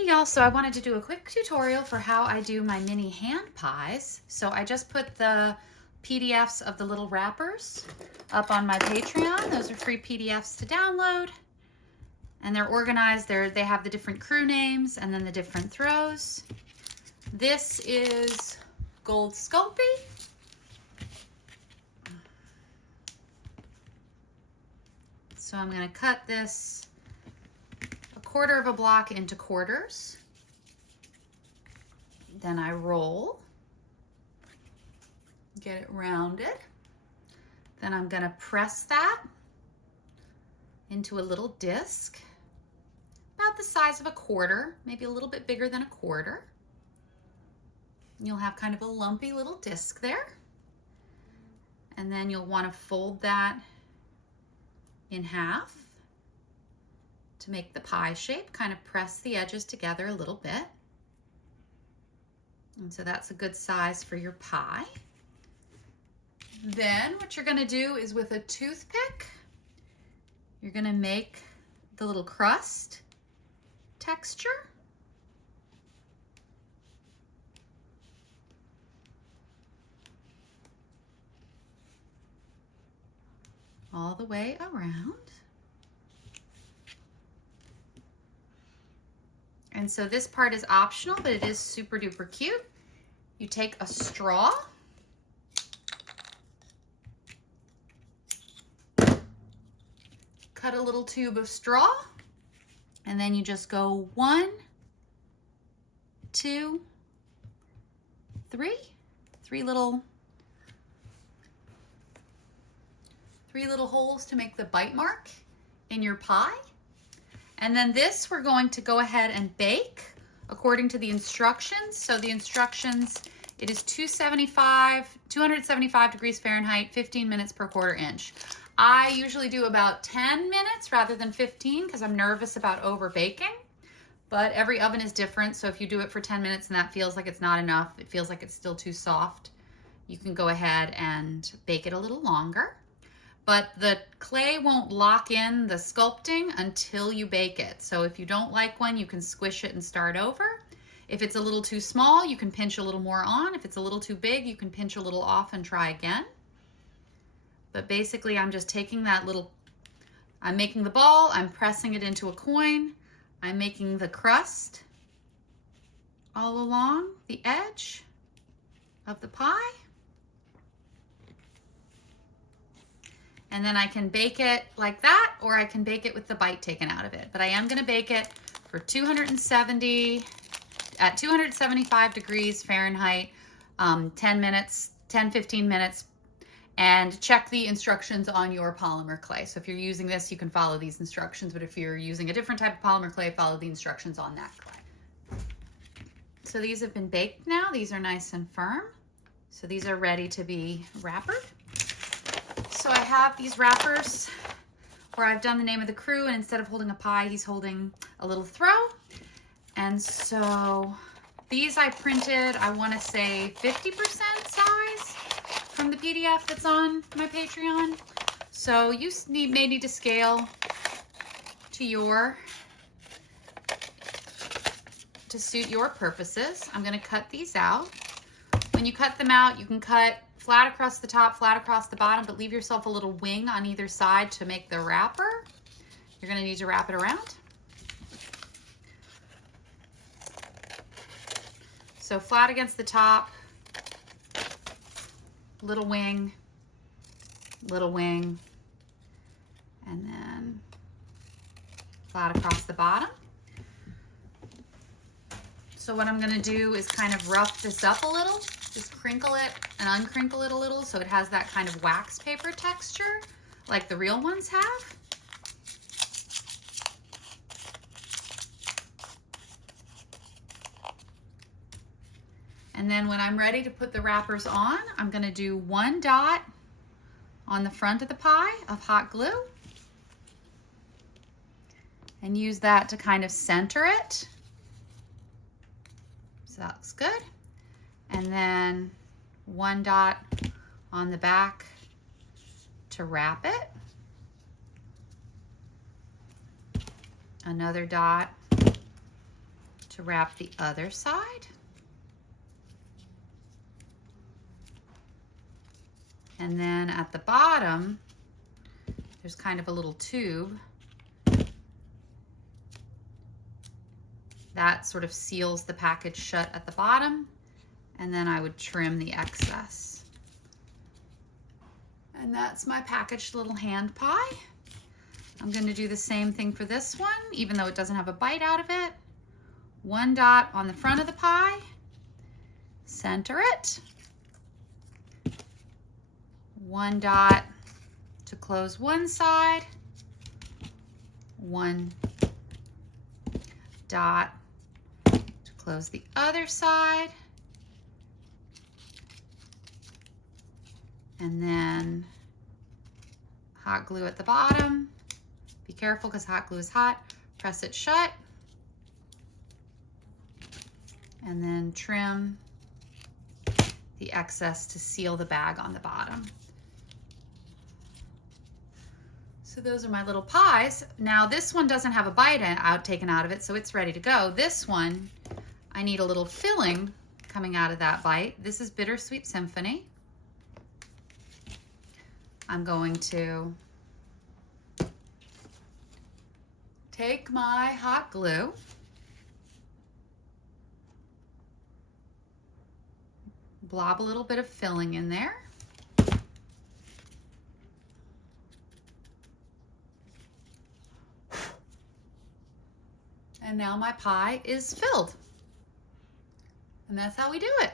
Hey y'all, so I wanted to do a quick tutorial for how I do my mini hand pies. So I just put the PDFs of the little wrappers up on my Patreon. Those are free PDFs to download. And they're organized. They have the different crew names and then the different throws. This is Gold Sculpey. So I'm going to cut this 1/4 of a block into quarters. Then I roll, get it rounded. Then I'm going to press that into a little disc, about the size of a quarter, maybe a little bit bigger than a quarter. You'll have kind of a lumpy little disc there. And then you'll want to fold that in half to make the pie shape, kind of press the edges together a little bit. And so that's a good size for your pie. Then what you're gonna do is with a toothpick, you're gonna make the little crust texture. All the way around. And so this part is optional, but it is super duper cute. You take a straw, cut a little tube of straw, and then you just go 1, 2, 3, three little holes to make the bite mark in your pie. And then this we're going to go ahead and bake according to the instructions. So the instructions, it is 275 degrees Fahrenheit, 15 minutes per 1/4 inch. I usually do about 10 minutes rather than 15 because I'm nervous about over baking, but every oven is different. So if you do it for 10 minutes and that feels like it's not enough, it feels like it's still too soft, you can go ahead and bake it a little longer. But the clay won't lock in the sculpting until you bake it. So if you don't like one, you can squish it and start over. If it's a little too small, you can pinch a little more on. If it's a little too big, you can pinch a little off and try again. But basically, I'm just taking that little, I'm making the ball, I'm pressing it into a coin, I'm making the crust all along the edge of the pie. And then I can bake it like that, or I can bake it with the bite taken out of it. But I am gonna bake it for 275 degrees Fahrenheit, 10 minutes, 10, 15 minutes, and check the instructions on your polymer clay. So if you're using this, you can follow these instructions, but if you're using a different type of polymer clay, follow the instructions on that clay. So these have been baked now. These are nice and firm. So these are ready to be wrappered. So I have these wrappers where I've done the name of the crew, and instead of holding a pie, he's holding a little throw. And so these I printed, I want to say 50% size from the PDF that's on my Patreon. So you may need to scale to suit your purposes. I'm going to cut these out. When you cut them out, you can cut flat across the top, flat across the bottom, but leave yourself a little wing on either side to make the wrapper. You're going to need to wrap it around. So flat against the top, little wing, and then flat across the bottom. So what I'm going to do is kind of rough this up a little. Just crinkle it and uncrinkle it a little so it has that kind of wax paper texture like the real ones have. And then when I'm ready to put the wrappers on, I'm going to do 1 dot on the front of the pie of hot glue and use that to kind of center it. So that looks good. And then 1 dot on the back to wrap it. Another dot to to wrap the other side. And then at the bottom, there's kind of a little tube that sort of seals the package shut at the bottom. And then I would trim the excess. And that's my packaged little hand pie. I'm going to do the same thing for this one, even though it doesn't have a bite out of it. One dot on the front of the pie, center it. One dot to close one side, one dot to close the other side, and then hot glue at the bottom. Be careful because hot glue is hot. Press it shut, and then trim the excess to seal the bag on the bottom. So those are my little pies. Now this one doesn't have a bite taken out of it, so it's ready to go. This one, I need a little filling coming out of that bite. This is Bittersweet Symphony. I'm going to take my hot glue, blob a little bit of filling in there. And now my pie is filled. And that's how we do it.